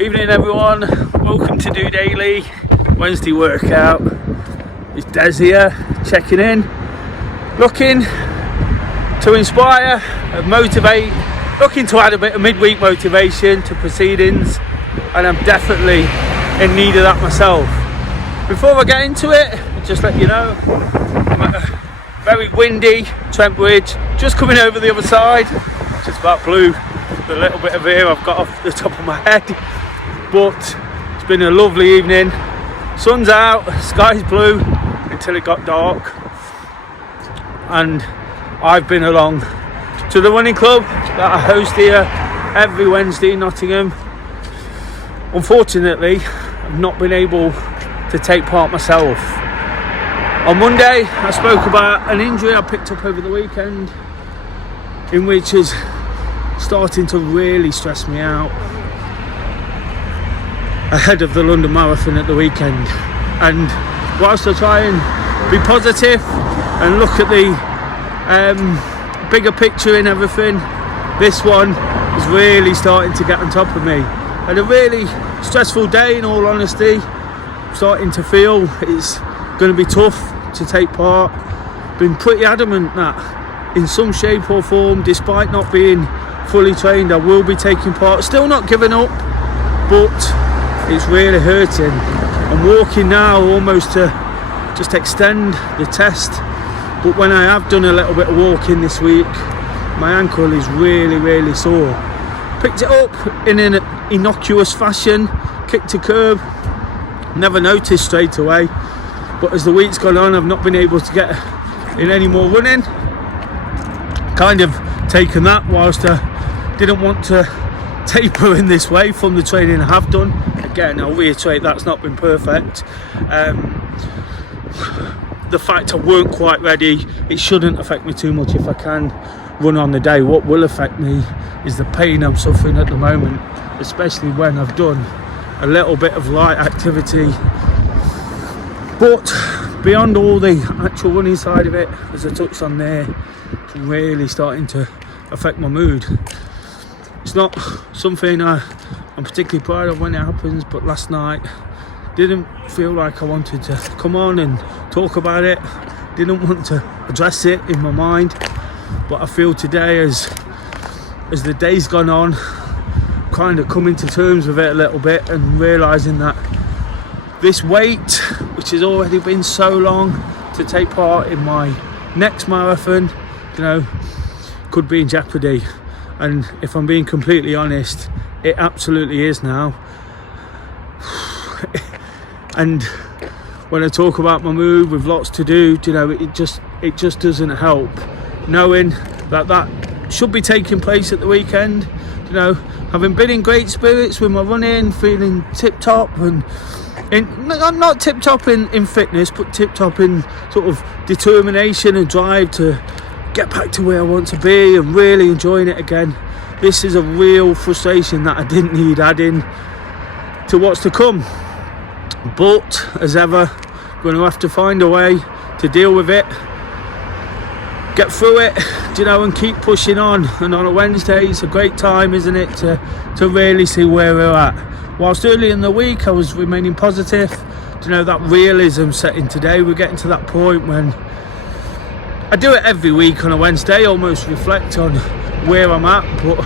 Evening everyone, welcome to DOdaily Wednesday workout. It's Des here, checking in, looking to inspire and motivate, looking to add a bit of midweek motivation to proceedings, and I'm definitely in need of that myself. Before I get into it, I'll just let you know I'm at a very windy Trent Bridge, just coming over the other side. Just about blew the little bit of air I've got off the top of my head, but it's been a lovely evening. Sun's out, sky's blue until it got dark, and I've been along to the running club that I host here every Wednesday in Nottingham. Unfortunately, I've not been able to take part myself. On Monday I spoke about an injury I picked up over the weekend, in which is starting to really stress me out ahead of the London Marathon at the weekend. And whilst I try and be positive and look at the bigger picture in everything, this one is really starting to get on top of me. Had a really stressful day, in all honesty. Starting to feel it's going to be tough to take part. Been pretty adamant that in some shape or form, despite not being fully trained, I will be taking part. Still not giving up, but it's really hurting. I'm walking now almost to just extend the test, but when I have done a little bit of walking this week, my ankle is really sore. Picked it up in an innocuous fashion, kicked a curb, never noticed straight away, but as the week's gone on, I've not been able to get in any more running. Kind of taken that whilst I didn't want to taper in this way from the training I have done. Again, I'll reiterate, that's not been perfect. The fact I weren't quite ready, it shouldn't affect me too much if I can run on the day. What will affect me is the pain I'm suffering at the moment, especially when I've done a little bit of light activity. But beyond all the actual running side of it, as I touched on there, it's really starting to affect my mood. It's not something I'm particularly proud of when it happens, but last night didn't feel like I wanted to come on and talk about it. Didn't want to address it in my mind, but I feel today, as the day's gone on, kind of coming to terms with it a little bit and realising that this wait, which has already been so long to take part in my next marathon, could be in jeopardy. And if I'm being completely honest, it absolutely is now. And when I talk about my mood with lots to do, it just doesn't help knowing that should be taking place at the weekend. Having been in great spirits with my running, feeling tip top, and not tip top in fitness, but tip top in sort of determination and drive to get back to where I want to be and really enjoying it again. This is a real frustration that I didn't need adding to what's to come. But as ever, going to have to find a way to deal with it, get through it, and keep pushing on. And on a Wednesday, it's a great time, isn't it, to really see where we're at. Whilst early in the week I was remaining positive, that realism setting today, we're getting to that point when I do it every week on a Wednesday, almost reflect on where I'm at, but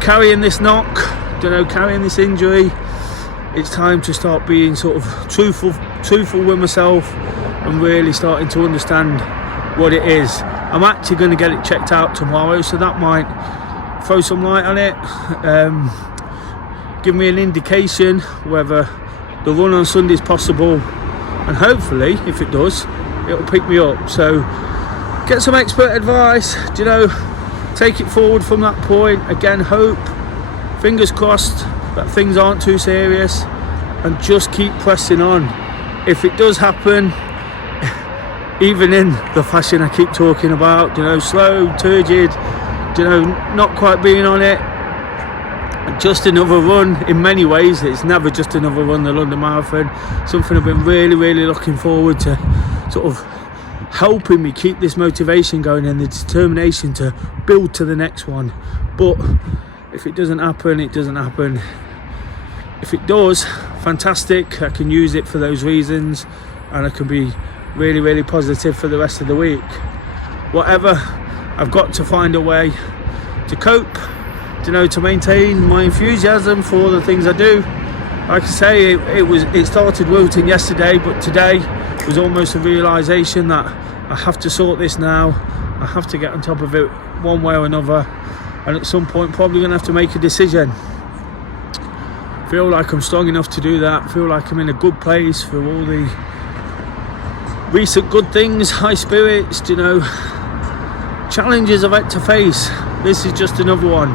carrying this knock, carrying this injury, it's time to start being sort of truthful with myself and really starting to understand what it is. I'm actually going to get it checked out tomorrow, so that might throw some light on it, give me an indication whether the run on Sunday is possible, and hopefully, if it does, it'll pick me up. So get some expert advice, take it forward from that point. Again, hope, fingers crossed, that things aren't too serious, and just keep pressing on. If it does happen, even in the fashion I keep talking about, slow, turgid, not quite being on it, just another run. In many ways, it's never just another run, the London Marathon. Something I've been really looking forward to, sort of helping me keep this motivation going and the determination to build to the next one. But if it doesn't happen, it doesn't happen. if it does, fantastic. I can use it for those reasons, and I can be really, really positive for the rest of the week. Whatever, I've got to find a way to cope, to maintain my enthusiasm for all the things I do. Like I say, it started wilting yesterday, but today was almost a realisation that I have to sort this now. I have to get on top of it one way or another, and at some point probably going to have to make a decision. Feel like I'm strong enough to do that. Feel like I'm in a good place for all the recent good things, high spirits, challenges I've had to face. This is just another one.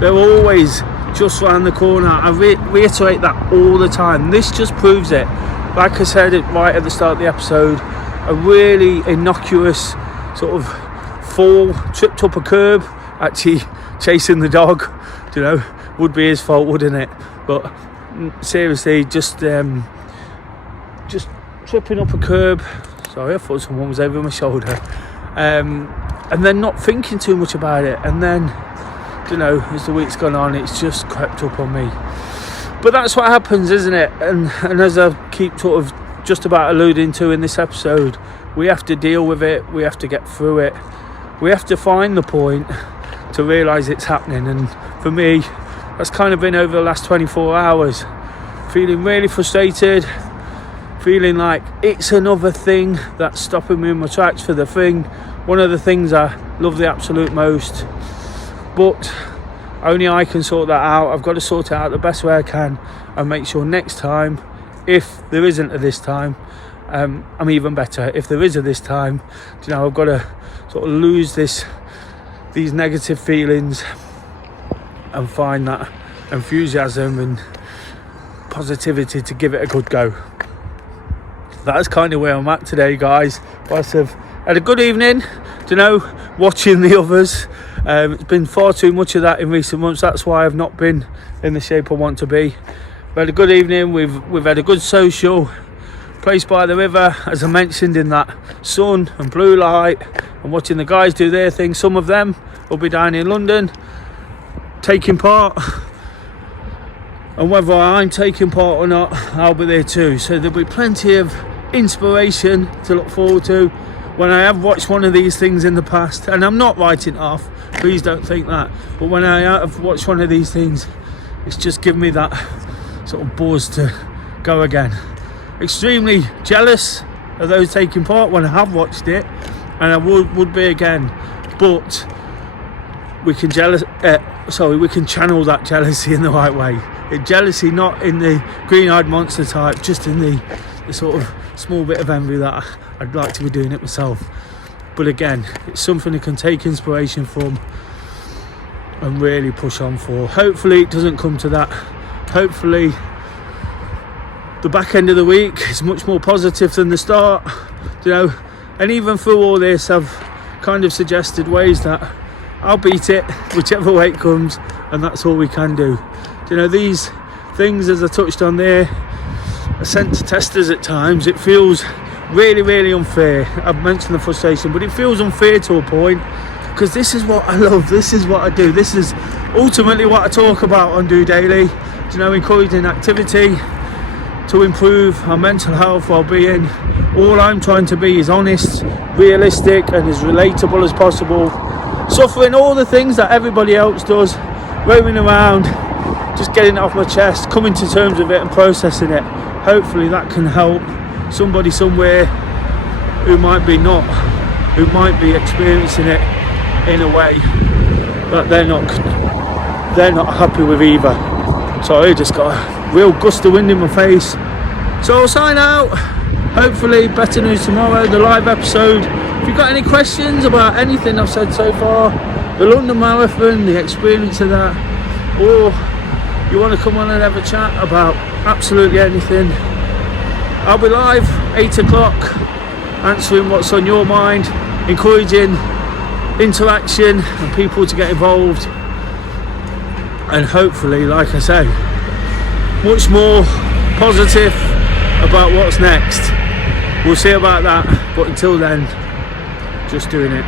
They're always just around the corner. I reiterate that all the time. This just proves it. Like I said right at the start of the episode, a really innocuous sort of fall, tripped up a curb, actually chasing the dog, would be his fault, wouldn't it? But seriously, just tripping up a curb. Sorry, I thought someone was over my shoulder. And then not thinking too much about it, and then as the week's gone on, it's just crept up on me. But that's what happens, isn't it? And as I keep sort of just about alluding to in this episode, we have to deal with it, we have to get through it, we have to find the point to realise it's happening. And for me, that's kind of been over the last 24 hours, feeling really frustrated, feeling like it's another thing that's stopping me in my tracks for the thing, one of the things I love the absolute most. But only I can sort that out. I've got to sort it out the best way I can and make sure next time, if there isn't a this time, I'm even better. If there is a this time, I've got to sort of lose these negative feelings and find that enthusiasm and positivity to give it a good go. That's kind of where I'm at today, guys. I've had a good evening, watching the others. It's been far too much of that in recent months. That's why I've not been in the shape I want to be. We've had a good evening. We've had a good social place by the river, as I mentioned, in that sun and blue light, and watching the guys do their thing. Some of them will be down in London taking part, and whether I'm taking part or not, I'll be there too. So there'll be plenty of inspiration to look forward to when I have watched one of these things in the past. And I'm not writing it off, please don't think that, but when I have watched one of these things, it's just given me that sort of buzz to go again. Extremely jealous of those taking part when I have watched it, and I would be again, but we can we can channel that jealousy in the right way. Jealousy not in the green-eyed monster type, just in the sort of small bit of envy that I'd like to be doing it myself. But again, it's something I can take inspiration from and really push on for. Hopefully it doesn't come to that. Hopefully the back end of the week is much more positive than the start, and even through all this, I've kind of suggested ways that I'll beat it whichever way it comes, and that's all we can do. These things, as I touched on there, are sent to testers at times. It feels really, really unfair. I've mentioned the frustration, but it feels unfair to a point, because this is what I love, this is what I do, this is ultimately what I talk about on DOdaily, encouraging activity to improve our mental health, well-being. All I'm trying to be is honest, realistic, and as relatable as possible, suffering all the things that everybody else does, roaming around, just getting it off my chest, coming to terms with it and processing it. Hopefully that can help somebody somewhere who might be experiencing it in a way that they're not happy with either. So I just got a real gust of wind in my face. So I'll sign out. Hopefully better news tomorrow, the live episode. If you've got any questions about anything I've said so far, the London Marathon, the experience of that, or you want to come on and have a chat about absolutely anything, I'll be live 8 o'clock answering what's on your mind, encouraging interaction and people to get involved, and hopefully, like I say, much more positive about what's next. We'll see about that, but until then, just doing it.